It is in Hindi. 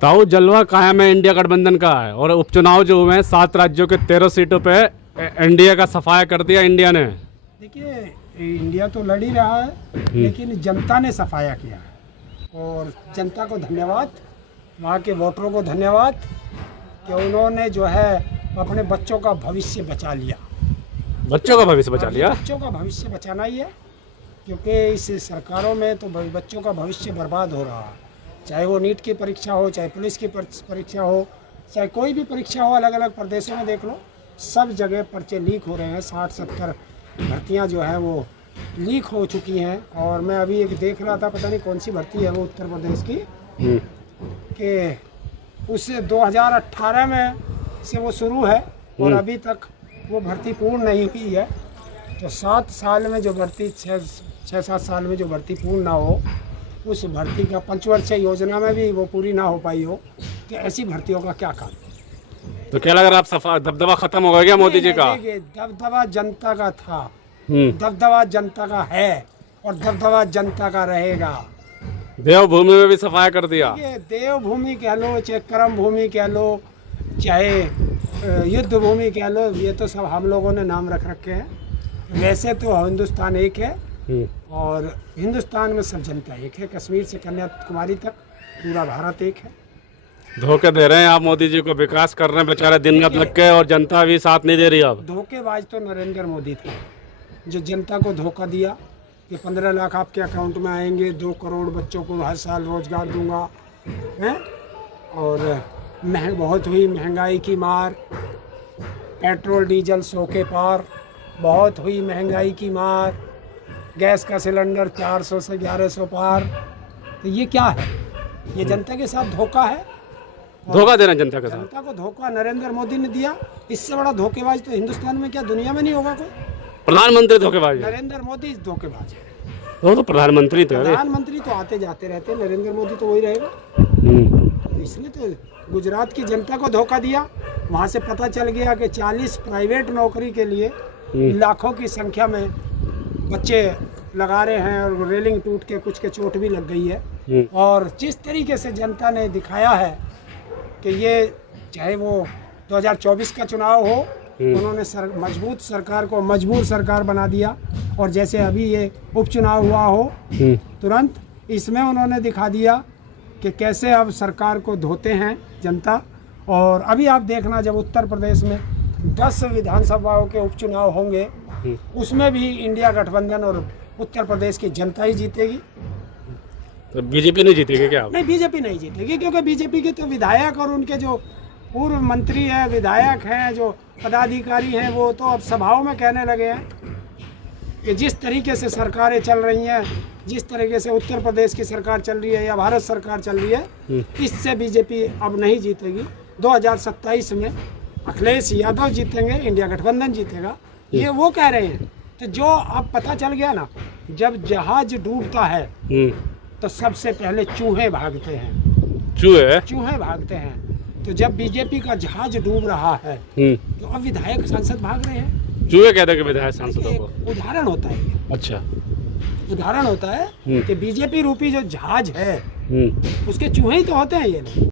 ताऊ जलवा कायम है इंडिया गठबंधन का है और उपचुनाव जो हुए हैं 7 राज्यों के 13 सीटों पे एनडीए का सफाया कर दिया इंडिया ने। देखिए, इंडिया तो लड़ ही रहा है लेकिन जनता ने सफाया किया है और जनता को धन्यवाद, वहाँ के वोटरों को धन्यवाद कि उन्होंने जो है अपने बच्चों का भविष्य बचा लिया। बच्चों का भविष्य बचा लिया। बच्चों का भविष्य बचाना ही है, क्योंकि इस सरकारों में तो बच्चों का भविष्य बर्बाद हो रहा है। चाहे वो नीट की परीक्षा हो, चाहे पुलिस की परीक्षा हो, चाहे कोई भी परीक्षा हो, अलग अलग प्रदेशों में देख लो, सब जगह पर्चे लीक हो रहे हैं। 60-70 भर्तियां जो है वो लीक हो चुकी हैं। और मैं अभी एक देख रहा था, पता नहीं कौन सी भर्ती है वो उत्तर प्रदेश की, कि उससे 2018 में से वो शुरू है और अभी तक वो भर्ती पूर्ण नहीं हुई है। तो 7 साल में जो भर्ती 6-7 साल में जो भर्ती पूर्ण ना हो, उस भर्ती का पंचवर्षीय योजना में भी वो पूरी ना हो पाई हो, तो ऐसी भर्तियों का क्या काम। तो क्या लग रहा है आप दबदबा खत्म हो गया क्या मोदी जी का? दबदबा जनता का था, दबदबा जनता का है और दबदबा जनता का रहेगा। देवभूमि में भी सफाया कर दिया। देवभूमि कह लो, चाहे कर्म भूमि कह लो, चाहे युद्ध भूमि कह लो, ये तो सब हम लोगों ने नाम रख रखे हैं। वैसे तो हिंदुस्तान एक है और हिंदुस्तान में सब जनता एक है। कश्मीर से कन्याकुमारी तक पूरा भारत एक है। धोखे दे रहे हैं आप मोदी जी को, विकास कर रहे हैं बेचारे दिन रात लग के और जनता भी साथ नहीं दे रही। अब धोखेबाज तो नरेंद्र मोदी थे, जो जनता को धोखा दिया कि 15 लाख आपके अकाउंट में आएंगे, 2 करोड़ बच्चों को हर साल रोजगार दूंगा, हैं? और बहुत हुई महंगाई की मार, पेट्रोल डीजल 100 के पार, बहुत हुई महंगाई की मार, गैस का सिलेंडर 400 से 1100 पार। तो ये क्या है? ये जनता के साथ धोखा है, धोखा देना जनता के साथ। जनता को धोखा नरेंद्र मोदी ने दिया। इससे बड़ा धोखेबाज तो हिंदुस्तान में क्या दुनिया में नहीं होगा कोई। प्रधानमंत्री धोखेबाज है। नरेंद्र मोदी धोखेबाज है। वो तो प्रधानमंत्री तो है। प्रधानमंत्री तो आते जाते रहते हैं, नरेंद्र मोदी तो वही रहेगा। तो इसने तो गुजरात की जनता को धोखा दिया। वहाँ से पता चल गया कि 40 प्राइवेट नौकरी के लिए लाखों की संख्या में बच्चे लगा रहे हैं और रेलिंग टूट के कुछ के चोट भी लग गई है। और जिस तरीके से जनता ने दिखाया है कि ये चाहे वो 2024 का चुनाव हो, उन्होंने मजबूत सरकार को मजबूर सरकार बना दिया। और जैसे अभी ये उपचुनाव हुआ हो, तुरंत इसमें उन्होंने दिखा दिया कि कैसे अब सरकार को धोते हैं जनता। और अभी आप देखना, जब उत्तर प्रदेश में 10 विधानसभाओं के उपचुनाव होंगे, उसमें भी इंडिया गठबंधन और उत्तर प्रदेश की जनता ही जीतेगी। तो बीजेपी नहीं जीतेगी क्या? नहीं, बीजेपी नहीं जीतेगी, क्योंकि बीजेपी के तो विधायक और उनके जो पूर्व मंत्री हैं, विधायक हैं, जो पदाधिकारी हैं, वो तो अब सभाओं में कहने लगे हैं कि जिस तरीके से सरकारें चल रही हैं, जिस तरीके से उत्तर प्रदेश की सरकार चल रही है या भारत सरकार चल रही है, इससे बीजेपी अब नहीं जीतेगी। 2027 में अखिलेश यादव जीतेंगे, इंडिया गठबंधन जीतेगा, ये वो कह रहे हैं। तो जो अब पता चल गया ना, जब जहाज डूबता है तो सबसे पहले चूहे भागते हैं। चूहे भागते हैं। तो जब बीजेपी का जहाज डूब रहा है तो अब विधायक सांसद भाग रहे हैं। चूहे कहते हैं कि विधायक सांसदों को। उदाहरण होता है। अच्छा, उदाहरण होता है कि बीजेपी रूपी जो जहाज है उसके चूहे ही तो होते हैं ये लोग।